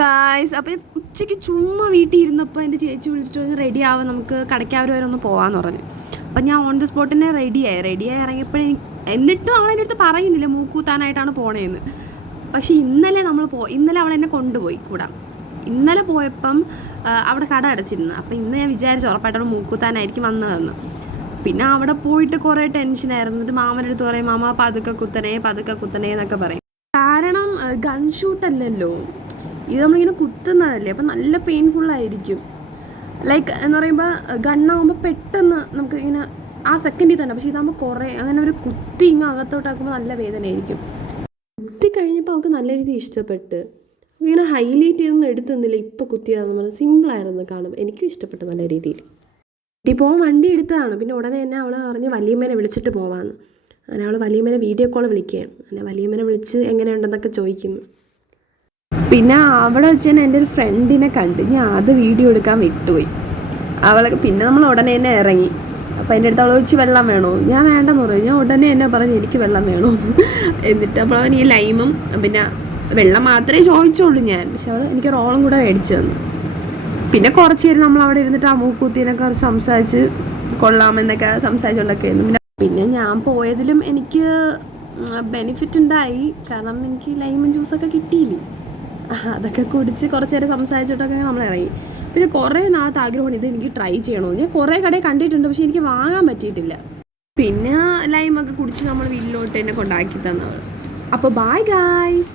Guys, അപ്പോൾ ഉച്ചയ്ക്ക് ചുമ്മാ വീട്ടിൽ ഇരുന്നപ്പോൾ എൻ്റെ ചേച്ചി വിളിച്ചിട്ട് റെഡി ആവാൻ നമുക്ക് കടയ്ക്കാവർ വരെ ഒന്ന് പോകാമെന്ന് പറഞ്ഞു. അപ്പം ഞാൻ ഓൺ ദി സ്പോട്ടിനെ റെഡിയായി ഇറങ്ങിയപ്പോഴേ എന്നിട്ടും അവളെൻ്റെ അടുത്ത് പറയുന്നില്ല മൂക്കൂത്താനായിട്ടാണ് പോണേന്ന്. പക്ഷേ ഇന്നലെ അവൾ എന്നെ കൊണ്ടുപോയി കൂടാ. ഇന്നലെ പോയപ്പം അവിടെ കട അടച്ചിരുന്നു. അപ്പം ഇന്ന് ഞാൻ വിചാരിച്ചു ഉറപ്പായിട്ട് മൂക്കൂത്താനായിരിക്കും വന്നതെന്ന്. പിന്നെ അവിടെ പോയിട്ട് കുറേ ടെൻഷനായിരുന്നു. എന്നിട്ട് മാമൻ്റെ അടുത്ത് പറയും, മാമ പതുക്കെ കുത്തണേ എന്നൊക്കെ പറയും. കാരണം ഗൺ ഷൂട്ടല്ലല്ലോ, ഇത് നമ്മളിങ്ങനെ കുത്തുന്നതല്ലേ, അപ്പം നല്ല പെയിൻഫുള്ളായിരിക്കും. ലൈക്ക് എന്ന് പറയുമ്പോൾ ഗണ്ണാകുമ്പോൾ പെട്ടെന്ന് നമുക്ക് ഇങ്ങനെ ആ സെക്കൻഡിൽ തന്നെ. പക്ഷേ ഇതാകുമ്പോൾ കുറേ അങ്ങനെ ഒരു കുത്തി ഇങ്ങനെ അകത്തോട്ടാക്കുമ്പോൾ നല്ല വേദനയായിരിക്കും. കുത്തി കഴിഞ്ഞപ്പോൾ അവൾക്ക് നല്ല രീതിയിൽ ഇഷ്ടപ്പെട്ട്. ഇങ്ങനെ ഹൈലൈറ്റ് ചെയ്തൊന്നും എടുത്തുന്നില്ല, ഇപ്പോൾ കുത്തിയതാണെന്ന് പറഞ്ഞാൽ സിമ്പിളായിരുന്നു കാണും. എനിക്കും ഇഷ്ടപ്പെട്ടു നല്ല രീതിയിൽ. വീട്ടിൽ പോകാൻ വണ്ടി എടുത്തതാണ്. പിന്നെ ഉടനെ തന്നെ അവൾ പറഞ്ഞ് വലിയമ്മേനെ വിളിച്ചിട്ട് പോകാമെന്ന്. അങ്ങനെ അവൾ വലിയമ്മേനെ വീഡിയോ കോൾ വിളിക്കുകയാണ്. അങ്ങനെ വലിയമ്മേനെ വിളിച്ച് എങ്ങനെയുണ്ടെന്നൊക്കെ ചോദിക്കുന്നു. പിന്നെ അവിടെ വെച്ച് തന്നെ എൻ്റെ ഒരു ഫ്രണ്ടിനെ കണ്ട് ഞാൻ അത് വീഡിയോ എടുക്കാൻ വിട്ടുപോയി. പിന്നെ നമ്മൾ ഉടനെ തന്നെ ഇറങ്ങി. അപ്പോൾ എൻ്റെ അടുത്ത് അവൾ ചോദിച്ചു വെള്ളം വേണോ, ഞാൻ വേണ്ടെന്ന് പറയും. ഞാൻ ഉടനെ തന്നെ പറഞ്ഞ് എനിക്ക് വെള്ളം വേണമെന്ന്. എന്നിട്ട് അപ്പോൾ അവൻ ഈ ലൈമും പിന്നെ വെള്ളം മാത്രമേ ചോദിച്ചുള്ളൂ ഞാൻ. പക്ഷെ അവൾ എനിക്ക് റോളും കൂടെ മേടിച്ചു തന്നു. പിന്നെ കുറച്ച് നേരം നമ്മൾ അവിടെ ഇരുന്നിട്ട് ആ മൂക്കൂത്തിനൊക്കെ സംസാരിച്ച് കൊള്ളാമെന്നൊക്കെ സംസാരിച്ചുകൊണ്ടൊക്കെ ആയിരുന്നു. പിന്നെ ഞാൻ പോയതിലും എനിക്ക് ബെനിഫിറ്റ് ഉണ്ടായി. കാരണം എനിക്ക് ലൈമും ജ്യൂസൊക്കെ കിട്ടിയില്ലേ, അതൊക്കെ കുടിച്ച് കുറച്ച് നേരം സംസാരിച്ചിട്ടൊക്കെ നമ്മൾ ഇറങ്ങി. പിന്നെ കുറേ നാളത്തെ ആഗ്രഹമാണ് ഇത് എനിക്ക് ട്രൈ ചെയ്യണമെന്ന്. ഞാൻ കുറേ കടയിൽ കണ്ടിട്ടുണ്ട്, പക്ഷെ എനിക്ക് വാങ്ങാൻ പറ്റിയിട്ടില്ല. പിന്നെ ലൈമൊക്കെ കുടിച്ച് നമ്മൾ വീട്ടിലോട്ട് തന്നെ കൊണ്ടാക്കി തന്നവൾ. അപ്പോൾ ബൈ ഗായ്സ്.